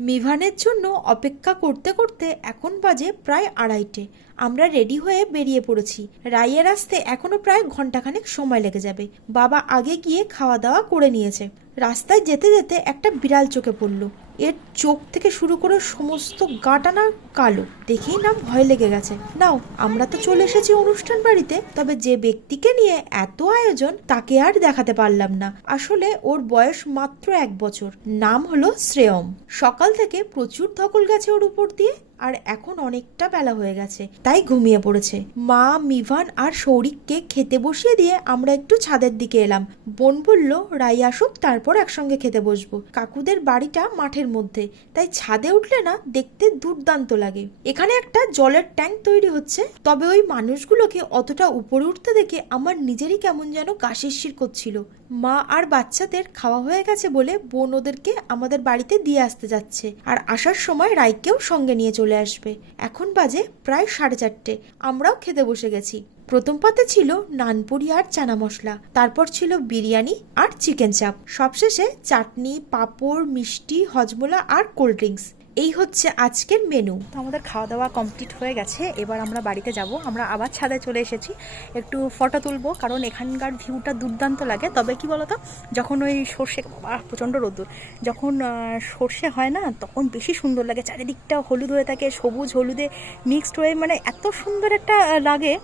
মিভানের জন্য অপেক্ষা করতে করতে এখন বাজে প্রায় আড়াইটে। আমরা রেডি হয়ে বেরিয়ে পড়েছি। রাইয়ের আসতে এখনও প্রায় ঘন্টাখানেক সময় লেগে যাবে। বাবা আগে গিয়ে খাওয়া দাওয়া করে নিয়েছে। রাস্তায় যেতে যেতে একটা বিড়াল চোখে পড়ল। এর চোখ থেকে শুরু করে সমস্ত গাটা না কালো। দেখেই না ভয় লেগে গেছে। নাও, আমরা তো চলে এসেছি অনুষ্ঠান বাড়িতে, তবে যে ব্যক্তিকে নিয়ে এত আয়োজন, তাকে আর দেখাতে পারলাম না। আসলে ওর বয়স মাত্র এক বছর। নাম হলো শ্রেয়ম। সকাল থেকে প্রচুর ধকল গেছে ওর উপর দিয়ে। আর এখন অনেকটা বেলা হয়ে গেছে, তাই ঘুমিয়ে পড়েছে। মা, মিভান আর সৌরিককে খেতে বসিয়ে দিয়ে আমরা একটু ছাদের দিকে এলাম। বোন বলল, রাই আসুক, তারপর একসঙ্গে খেতে বসবো। কাকুদের বাড়িটা মাঠের মধ্যে, তাই ছাদে উঠলে না দেখতে দুর্দান্ত লাগে। এখানে একটা জলের ট্যাঙ্ক তৈরি হচ্ছে, তবে ওই মানুষগুলোকে অতটা উপরে উঠতে দেখে আমার নিজেরই কেমন যেন শিরশির করছিল। মা আর বাচ্চাদের খাওয়া হয়ে গেছে বলে বোন ওদেরকে আমাদের বাড়িতে দিয়ে আসতে যাচ্ছে, আর আসার সময় রাইকেও সঙ্গে নিয়ে চলে আসবে। এখন বাজে প্রায় সাড়ে চারটে। আমরাও খেতে বসে গেছি। প্রথম পাতে ছিল নানপুরি আর চানা মশলা। তারপর ছিল বিরিয়ানি আর চিকেন চাপ। সবশেষে চাটনি, পাঁপড়, মিষ্টি, হজমোলা আর কোল্ড ড্রিঙ্কস। এই হচ্ছে আজকের মেনু তো আমাদের খাওয়া দাওয়া কমপ্লিট হয়ে গেছে। এবার আমরা বাড়িতে যাব। আমরা আবার ছাদে চলে এসেছি। একটু ফটো তুলবো, কারণ এখানকার ভিউটা দুর্দান্ত লাগে। তবে কি বলতো, যখন ওই সর্ষে প্রচণ্ড রোদ্দুর। যখন সর্ষে হয় না, তখন বেশি সুন্দর লাগে। চারিদিকটা হলুদ হয়ে থাকে, সবুজ হলুদে মিক্সড হয়ে মানে এত সুন্দর একটা লাগে।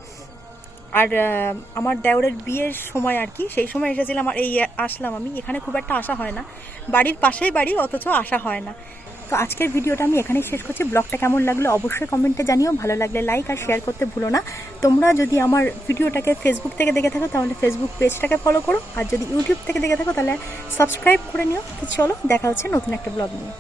আর আমার দেওরের বিয়ের সময় আর কি, সেই সময় এসেছিলাম আর এই, আসলাম আমি। এখানে খুব একটা আসা হয় না। বাড়ির পাশেই বাড়ি, অথচ আসা হয় না। তো আজকের ভিডিওটা আমি এখানেই শেষ করছি। ব্লগটা কেমন লাগল অবশ্যই কমেন্টে জানিও। ভালো লাগলে লাইক আর শেয়ার করতে ভুলো না। তোমরা যদি আমার ভিডিওটাকে ফেসবুক থেকে দেখে থাকো, তাহলে ফেসবুক পেজটাকে ফলো করো। আর যদি ইউটিউব থেকে দেখে থাকো, তাহলে সাবস্ক্রাইব করে নিও। তো চলো, দেখা হচ্ছে নতুন একটা ব্লগ নিয়ে।